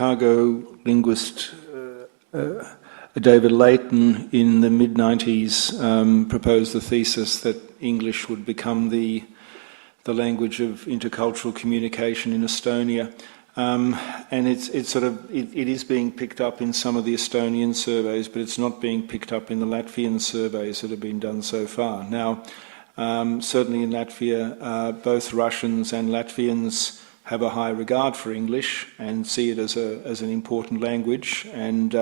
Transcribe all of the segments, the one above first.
Chicago linguist David Layton in the mid-90s proposed the thesis that English would become the language of intercultural communication in Estonia. And it is being picked up in some of the Estonian surveys, but it's not being picked up in the Latvian surveys that have been done so far. Now, certainly in Latvia, both Russians and Latvians have a high regard for English and see it as an important language, and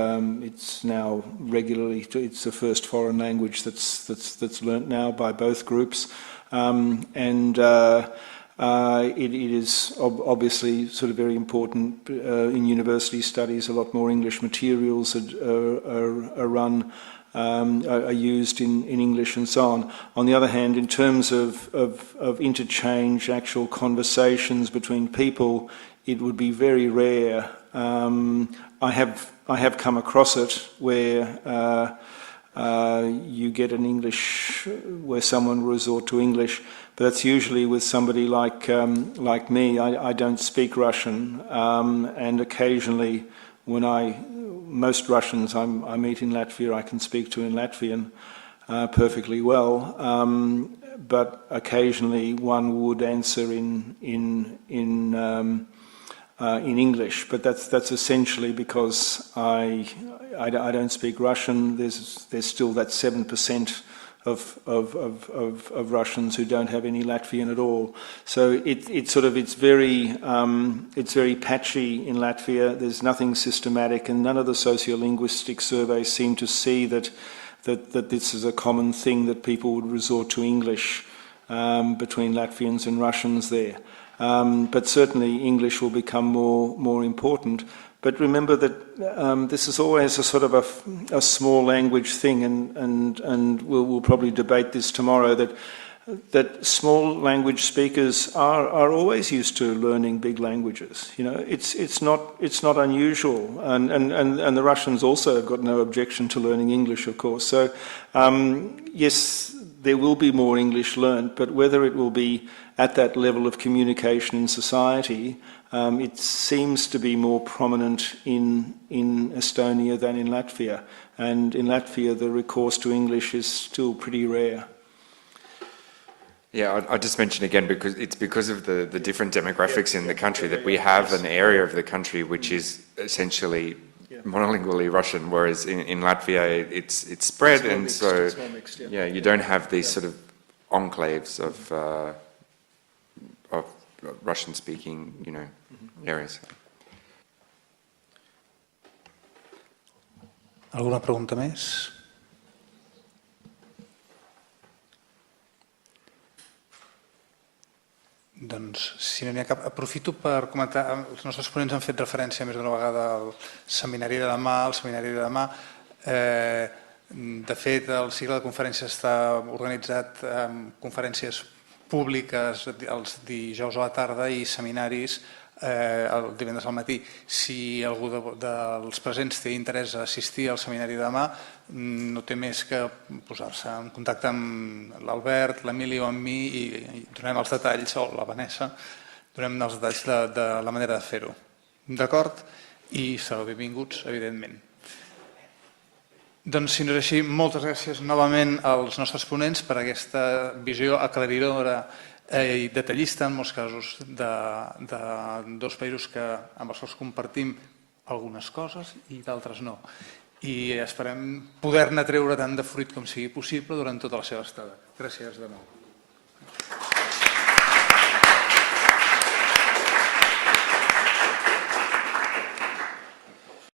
it's now it's the first foreign language that's learnt now by both groups, it is obviously sort of very important in university studies. A lot more English materials are used in English and so on. On the other hand, in terms of interchange, actual conversations between people, it would be very rare. I have come across it where you get an English, where someone will resort to English, but that's usually with somebody like me. I don't speak Russian, and occasionally most Russians I meet in Latvia I can speak to in Latvian perfectly well, but occasionally one would answer in English. But that's essentially because I don't speak Russian. There's still that 7% of Russians who don't have any Latvian at all. So it's very patchy in Latvia. There's nothing systematic, and none of the sociolinguistic surveys seem to see that this is a common thing, that people would resort to English between Latvians and Russians there. But certainly English will become more important. But remember that this is always a sort of a small language thing, and we'll probably debate this tomorrow, that small language speakers are always used to learning big languages. You know, it's not unusual, and the Russians also have got no objection to learning English, of course. So yes, there will be more English learnt, but whether it will be at that level of communication in society, it seems to be more prominent in Estonia than in Latvia. And in Latvia, the recourse to English is still pretty rare. Yeah, I'll just mention again, because of the different demographics in the country, that we have an area of the country which is essentially monolingually Russian, whereas in Latvia it's spread, and so you don't have these sort of enclaves of Russian-speaking, areas. Alguna pregunta més? Doncs, si no n'hi ha cap, aprofito per comentar, els nostres ponents han fet referència més d'una vegada al seminari de demà, de fet, el cicle de conferències està organitzat amb conferències públiques els dijous a la tarda i seminaris el divendres al matí. Si algú dels presents té interès a assistir al seminari de demà, no té més que posar-se en contacte amb l'Albert, l'Emili o amb mi i donem els detalls, o la Vanessa, donem els detalls de la manera de fer-ho. D'acord? I sereu benvinguts, evidentment. Doncs, si no és així, moltes gràcies novament als nostres ponents per aquesta visió aclaridora i detallista, en molts casos, de dos països amb els quals compartim algunes coses i d'altres no. I esperem poder-ne treure tant de fruit com sigui possible durant tota la seva estada. Gràcies de nou.